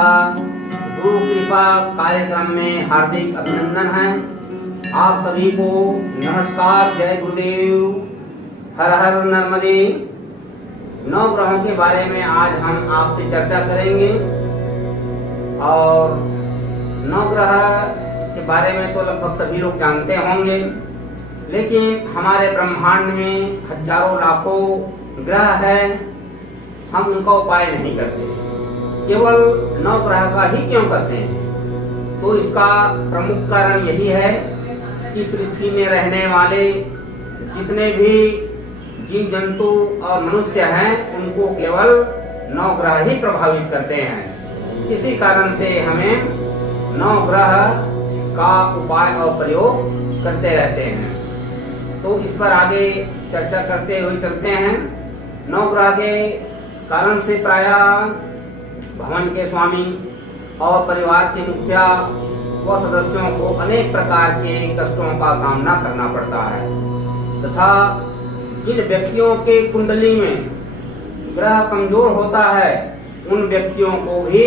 का गुरु कृपा कार्यक्रम में हार्दिक अभिनंदन है। आप सभी को नमस्कार, जय गुरुदेव, हर हर नर्मदे। 9 ग्रहों के बारे में आज हम आपसे चर्चा करेंगे और 9 ग्रह के बारे में तो लगभग सभी लोग जानते होंगे, लेकिन हमारे ब्रह्मांड में हजारों लाखों ग्रह है, हम उनका उपाय नहीं करते, केवल 9 ग्रह का ही क्यों करते हैं? तो इसका प्रमुख कारण यही है कि पृथ्वी में रहने वाले जितने भी जीव जंतु और मनुष्य हैं उनको केवल 9 ग्रह ही प्रभावित करते हैं। इसी कारण से हमें 9 ग्रह का उपाय और प्रयोग करते रहते हैं। तो इस पर आगे चर्चा करते हुए चलते हैं। 9 ग्रह के कारण से प्रायः भवन के स्वामी और परिवार के मुखिया व सदस्यों को अनेक प्रकार के कष्टों का सामना करना पड़ता है तथा जिन व्यक्तियों के कुंडली में ग्रह कमजोर होता है उन व्यक्तियों को भी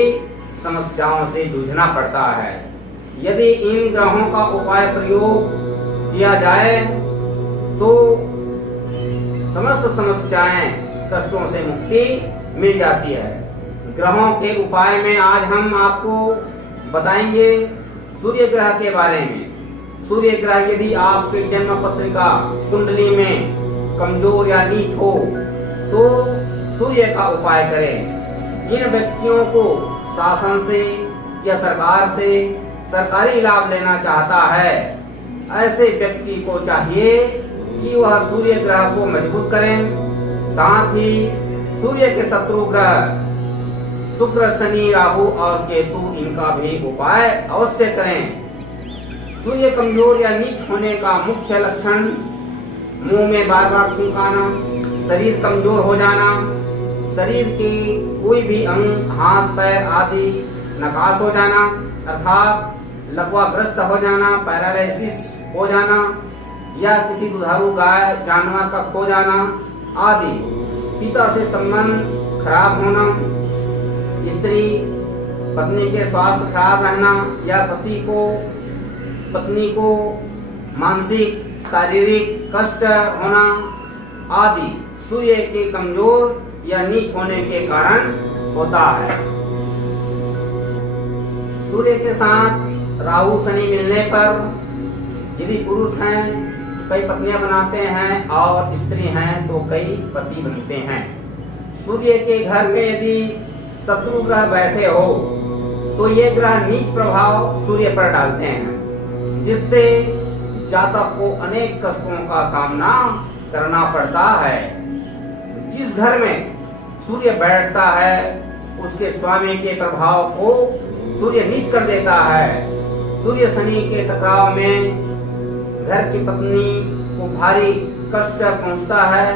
समस्याओं से जूझना पड़ता है। यदि इन ग्रहों का उपाय प्रयोग किया जाए तो समस्त समस्याएं, कष्टों से मुक्ति मिल जाती है। ग्रहों के उपाय में आज हम आपको बताएंगे सूर्य ग्रह के बारे में। सूर्य ग्रह यदि आपके जन्म पत्रिका कुंडली में कमजोर या नीच हो तो सूर्य का उपाय करें। जिन व्यक्तियों को शासन से या सरकार से सरकारी लाभ लेना चाहता है, ऐसे व्यक्ति को चाहिए कि वह सूर्य ग्रह को मजबूत करें। साथ ही सूर्य के शत्रु ग्रह शुक्र, शनि, राहु और केतु, इनका भी उपाय अवश्य करें। सूर्य कमजोर या नीच होने का मुख्य लक्षण मुंह में बार बार थूकाना, शरीर कमजोर हो जाना, शरीर के कोई भी अंग, हाथ पैर आदि नकाश हो जाना अर्थात लकवाग्रस्त हो जाना, पैरालिसिस हो जाना या किसी दुधारू गाय जानवर का खो जाना आदि, पिता से संबंध खराब होना, स्त्री पत्नी के स्वास्थ्य खराब रहना या पत्नी को मानसिक शारीरिक कष्ट होना आदि सूर्य के कमजोर या नीच होने के कारण होता है। सूर्य के साथ राहु शनि मिलने पर यदि पुरुष हैं कई पत्नियां बनाते हैं और स्त्री हैं तो कई पति बनते हैं। सूर्य के घर में यदि शत्रु ग्रह बैठे हो तो ये ग्रह नीच प्रभाव सूर्य पर डालते हैं, जिससे जातक को अनेक कष्टों का सामना करना पड़ता है। जिस घर में सूर्य बैठता है उसके स्वामी के प्रभाव को सूर्य नीच कर देता है। सूर्य शनि के टकराव में घर की पत्नी को भारी कष्ट पहुंचता है।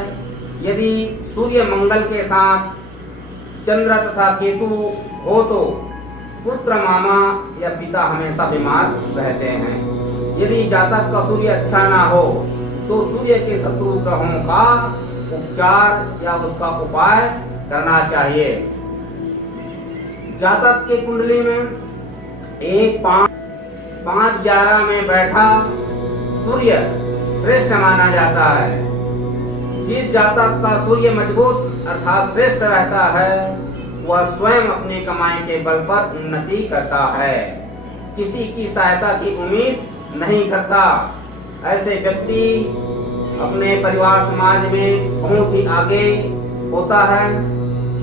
यदि सूर्य मंगल के साथ चंद्र तथा केतु हो तो पुत्र, मामा या पिता हमेशा बीमार रहते हैं। यदि जातक का सूर्य अच्छा ना हो तो सूर्य के शत्रु ग्रहों का उपचार या उसका उपाय करना चाहिए। जातक के कुंडली में 1, 5, 11 में बैठा सूर्य श्रेष्ठ माना जाता है। जिस जातक का सूर्य मजबूत अर्थात श्रेष्ठ रहता है वह स्वयं अपनी कमाई के बल पर उन्नति करता है, किसी की सहायता की उम्मीद नहीं करता। ऐसे व्यक्ति अपने परिवार समाज में बहुत ही आगे होता है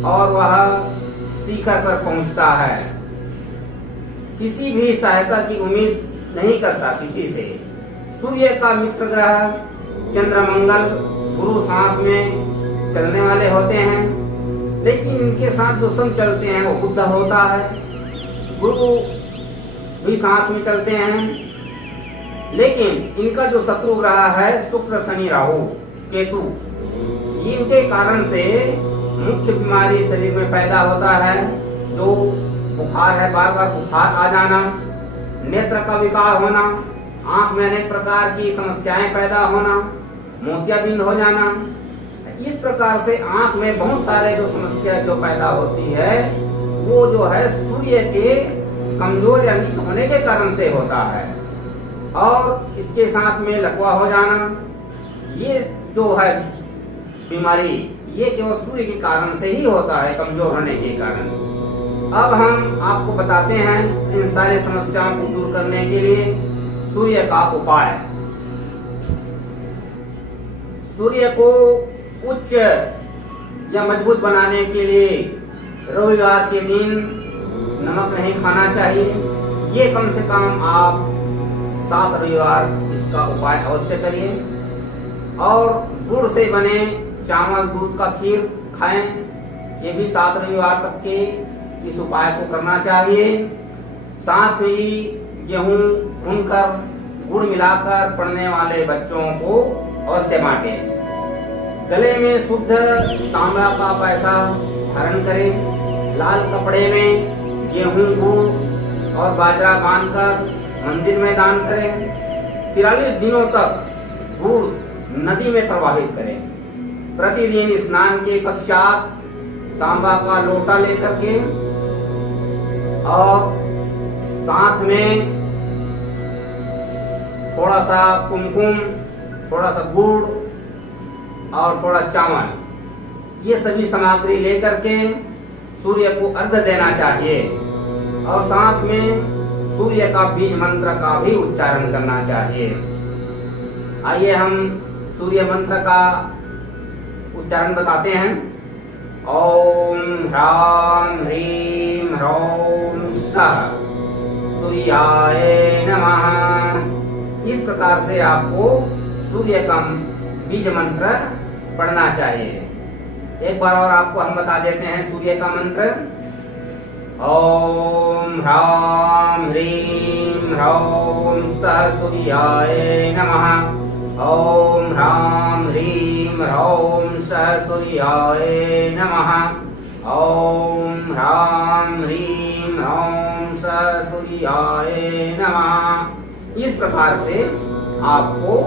और वह शिखर पर पहुंचता है। किसी भी सहायता की उम्मीद नहीं करता किसी से। सूर्य का मित्र ग्रह चंद्र, मंगल, गुरु साथ में चलने वाले होते हैं, लेकिन इनके साथ जो संग चलते हैं वो बुध होता है। गुरु भी साथ में चलते हैं, लेकिन इनका जो शत्रु ग्रह है शुक्र, शनि, राहु, केतु, इनके कारण से मुख्य बीमारी शरीर में पैदा होता है। जो बुखार है, बार बार बुखार आ जाना, नेत्र का विकार होना, आंख में अनेक प्रकार की समस्याएं पैदा होना, मोतियाबिंद हो जाना। इस प्रकार से आंख में बहुत सारे जो समस्या जो पैदा होती है वो जो है सूर्य के कमजोर या नीच होने के कारण से होता है। और इसके साथ में लकवा हो जाना, ये जो है बीमारी, ये केवल सूर्य के कारण से ही होता है, कमजोर होने के कारण। अब हम आपको बताते हैं इन सारी समस्याओं को दूर करने के लिए सूर्य का उपाय। सूर्य को उच्च या मजबूत बनाने के लिए रविवार के दिन नमक नहीं खाना चाहिए। ये कम से कम आप 7 रविवार इसका उपाय अवश्य करिए। और गुड़ से बने चावल दूध का खीर खाएं, ये भी 7 रविवार तक के इस उपाय को करना चाहिए। साथ ही गेहूं भूनकर गुड़ मिलाकर पढ़ने वाले बच्चों को अवश्य बांटें। गले में शुद्ध तांबा का पैसा धारण करें। लाल कपड़े में गेहूं गुड़ और बाजरा बांधकर मंदिर में दान करें। 43 दिनों तक गुड़ नदी में प्रवाहित करें। प्रतिदिन स्नान के पश्चात तांबा का लोटा लेकर के और साथ में थोड़ा सा कुमकुम, थोड़ा सा गुड़ और थोड़ा चावल, ये सभी सामग्री लेकर के सूर्य को अर्घ्य देना चाहिए। और साथ में सूर्य का बीज मंत्र का भी उच्चारण करना चाहिए। आइए हम सूर्य मंत्र का उच्चारण बताते हैं। ओम ह्रां ह्रीं ह्रौं सः सूर्याय नमः। इस प्रकार से आपको सूर्य का बीज मंत्र पढ़ना चाहिए। एक बार और आपको हम बता देते हैं सूर्य का मंत्र। ओम ह्रां ह्रीं ह्रौं सः सूर्याय नमः। ओम ह्रां ह्रीं ह्रौं सः सूर्याय नमः। ओम ह्रां ह्रीं ह्रौं सः सूर्याय नमः। इस प्रकार से आपको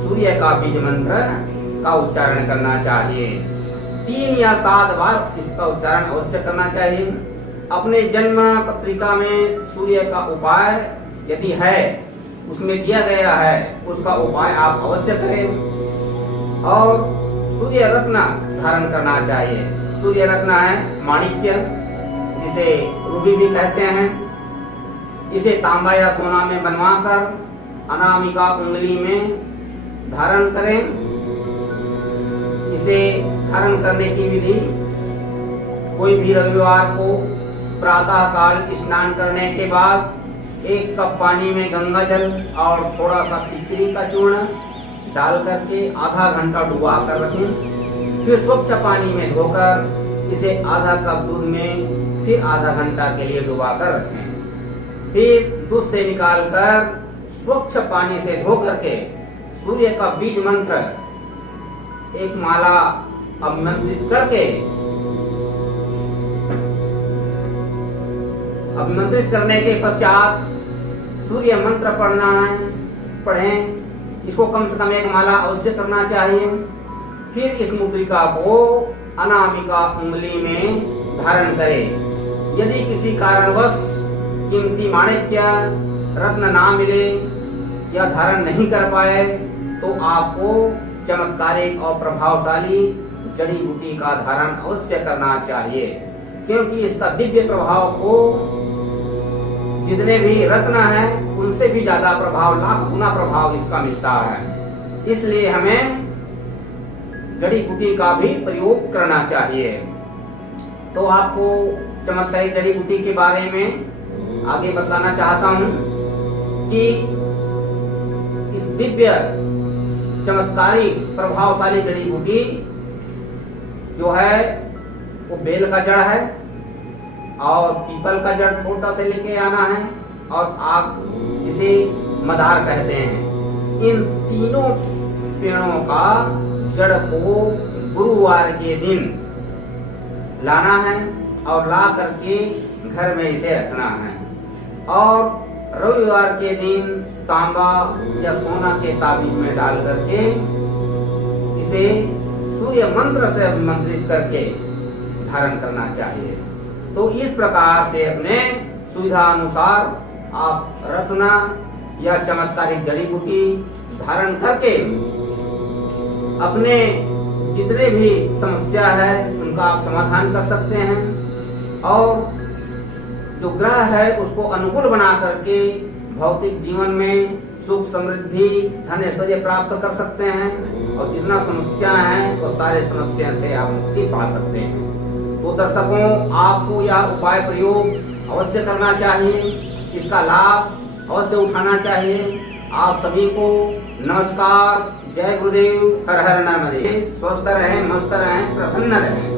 सूर्य का बीज मंत्र का उच्चारण करना चाहिए। 3 या 7 बार इसका उच्चारण अवश्य करना चाहिए। अपने जन्म पत्रिका में सूर्य का उपाय यदि है, उसमें दिया गया है, उसका उपाय आप अवश्य करें। और सूर्य रत्न धारण करना चाहिए। सूर्य रत्न है माणिक्य, जिसे रूबी भी कहते हैं। इसे तांबा या सोना में बनवाकर अनामिका उंगली में धारण करें। इसे धारण करने की विधि, कोई भी रविवार को प्रातः काल स्नान करने के बाद 1 कप पानी में गंगा जल और थोड़ा सा फिक्री का चूर्ण डाल करके आधा घंटा डुबा कर रखें। फिर स्वच्छ पानी में धोकर इसे आधा कप दूध में फिर आधा घंटा के लिए डुबा कर रखें। फिर दूध से निकालकर स्वच्छ पानी से धो करके सूर्य का बीज मंत्र एक माला अभिमंत्रित करके, अभिमंत्रित करने के पश्चात सूर्य मंत्र पढ़ें। इसको कम से कम 1 माला अवश्य करना चाहिए। फिर इस मुद्रिका को अनामिका उंगली में धारण करें। यदि किसी कारणवश कीमती माणिक्य रत्न ना मिले या धारण नहीं कर पाए तो आपको चमत्कारिक और प्रभावशाली जड़ी बूटी का धारण अवश्य करना चाहिए, क्योंकि इसका दिव्य प्रभाव को जितने भी रत्न हैं उनसे भी ज्यादा प्रभाव, लाख गुना प्रभाव इसका मिलता है। इसलिए हमें जड़ी बूटी का भी प्रयोग करना चाहिए। तो आपको चमत्कारिक जड़ी बूटी के बारे में आगे बताना चाहता हूँ कि इस दिव्य चमत्कारी प्रभावशाली जड़ी बूटी जो है वो बेल का जड़ है और पीपल का जड़ छोटा से लेके आना है और आग जिसे मदार कहते हैं। इन तीनों पेड़ों का जड़ को गुरुवार के दिन लाना है और ला करके घर में इसे रखना है। और रविवार के दिन तांबा या सोना के ताबीज में डाल करके इसे सूर्य मंत्र से मंत्रित करके धारण करना चाहिए। तो इस प्रकार से अपने सुविधा अनुसार आप रत्न या चमत्कारिक जड़ी बूटी धारण करके अपने जितने भी समस्या है उनका आप समाधान कर सकते हैं और जो ग्रह है उसको अनुकूल बना करके भौतिक जीवन में सुख समृद्धि धन ऐश्वर्य प्राप्त कर सकते हैं और जितना समस्या है वो सारे समस्या से आप मुक्ति पा सकते हैं। तो दर्शकों, आपको यह उपाय प्रयोग अवश्य करना चाहिए, इसका लाभ अवश्य उठाना चाहिए। आप सभी को नमस्कार, जय गुरुदेव, हर हर नर्मदे। स्वस्थ रहें, मस्त रहें, प्रसन्न रहें।